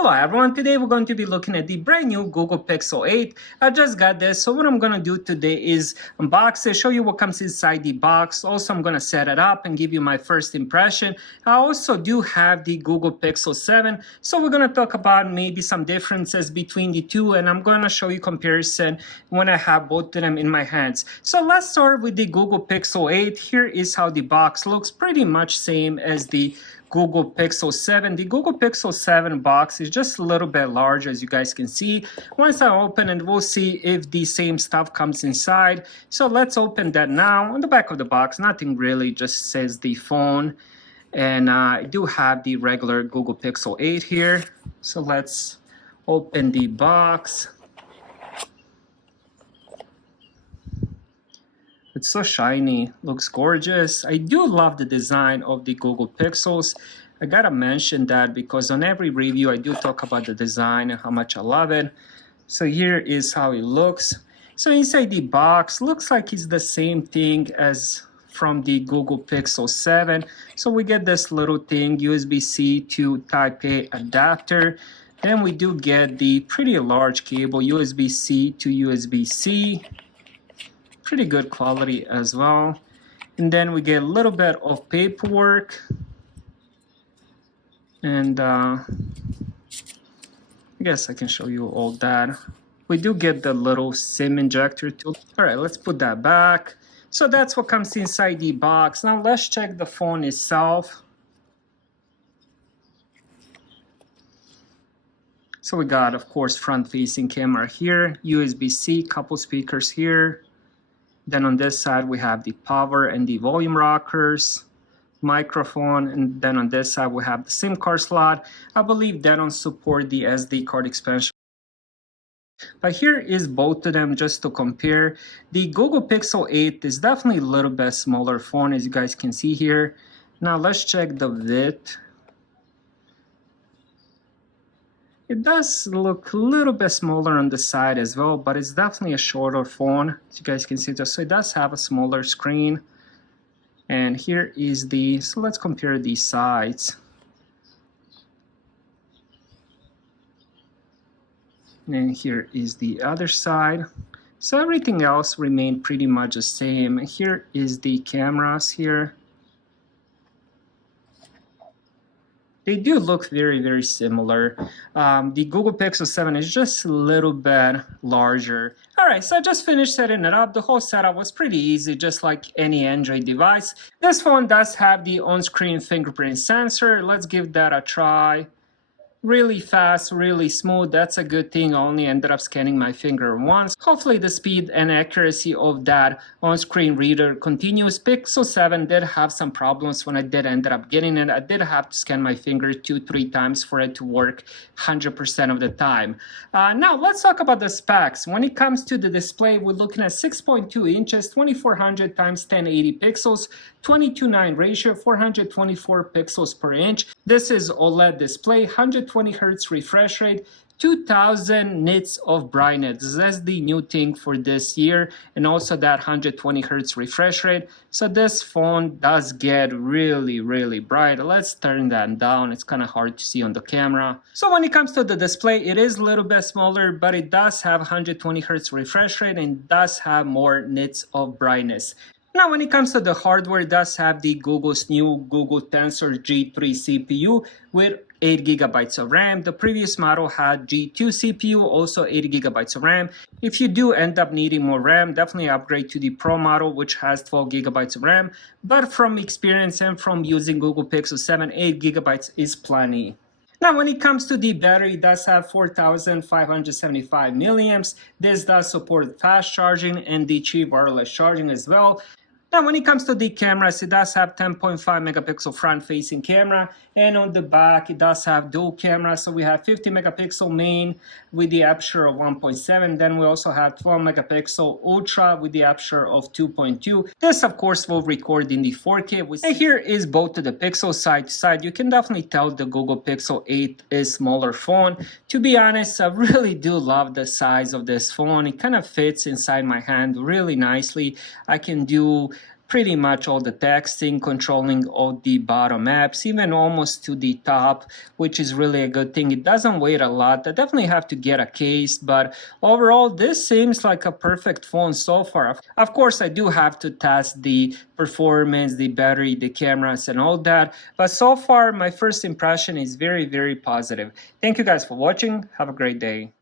Hello everyone, today we're going to be looking at the brand new Google Pixel 8. I just got this, so what I'm going to do today is unbox it, show you what comes inside the box. Also, I'm going to set it up and give you my first impression. I also do have the Google Pixel 7, so we're going to talk about maybe some differences between the two, and I'm going to show you comparison when I have both of them in my hands. So let's start with the Google Pixel 8. Here is how the box looks, pretty much same as the Google Pixel 7. The Google Pixel 7 box is just a little bit large, as you guys can see. Once I open it, we'll see if the same stuff comes inside. So let's open that now. On the back of the box, nothing really, just says the phone. And I do have the regular Google Pixel 8 here. So let's open the box. It's so shiny, looks gorgeous. I do love the design of the Google Pixels. I gotta mention that because on every review I do talk about the design and how much I love it. So here is how it looks. So inside the box, looks like it's the same thing as from the Google Pixel 7. So we get this little thing, USB-C to Type-A adapter. Then we do get the pretty large cable, USB-C to USB-C. Pretty good quality as well. And then we get a little bit of paperwork. And I guess I can show you all that. We do get the little SIM injector tool. All right, let's put that back. So that's what comes inside the box. Now let's check the phone itself. So we got, of course, front-facing camera here, USB-C, couple speakers here. Then on this side, we have the power and the volume rockers, microphone, and then on this side, we have the SIM card slot. I believe they don't support the SD card expansion. But here is both of them just to compare. The Google Pixel 8 is definitely a little bit smaller phone, as you guys can see here. Now let's check the width. It does look a little bit smaller on the side as well, but it's definitely a shorter phone, as you guys can see. So it does have a smaller screen. And here is the, so let's compare these sides. And here is the other side. So everything else remained pretty much the same. Here is the cameras here. They do look very, very similar. The Google Pixel 7 is just a little bit larger. All right, so I just finished setting it up. The whole setup was pretty easy, just like any Android device. This phone does have the on-screen fingerprint sensor. Let's give that a try. Really fast, really smooth. That's a good thing. I only ended up scanning my finger once. Hopefully the speed and accuracy of that on-screen reader continues. Pixel 7 did have some problems when I did end up getting it. I did have to scan my finger 2-3 times for it to work 100% of the time. Now let's talk about the specs. When it comes to the display, we're looking at 6.2 inches, 2400 times 1080 pixels, 22:9 ratio, 424 pixels per inch. This is OLED display, 120 Hz refresh rate, 2000 nits of brightness. That's the new thing for this year, and also that 120 Hz refresh rate. So this phone does get really, really bright. Let's turn that down. It's kind of hard to see on the camera. So when it comes to the display, it is a little bit smaller, but it does have 120 Hz refresh rate and does have more nits of brightness. Now, when it comes to the hardware, it does have the Google's new Google Tensor G3 CPU with 8 GB of RAM. The previous model had G2 CPU, also 8 GB of RAM. If you do end up needing more RAM, definitely upgrade to the Pro model, which has 12 GB of RAM. But from experience and from using Google Pixel 7, 8 GB is plenty. Now, when it comes to the battery, it does have 4,575 milliamps. This does support fast charging and the Qi wireless charging as well. Now, when it comes to the cameras, it does have 10.5 megapixel front-facing camera, and on the back, it does have dual cameras. So we have 50 megapixel main with the aperture of 1.7. Then we also have 12 megapixel ultra with the aperture of 2.2. This, of course, will record in the 4K. And here is both of the pixels side to side. You can definitely tell the Google Pixel 8 is smaller phone. To be honest, I really do love the size of this phone. It kind of fits inside my hand really nicely. I can do pretty much all the texting, controlling all the bottom apps, even almost to the top, which is really a good thing. It doesn't weigh a lot. I definitely have to get a case, but overall, this seems like a perfect phone so far. Of course, I do have to test the performance, the battery, the cameras, and all that, but so far, my first impression is very, very positive. Thank you guys for watching. Have a great day.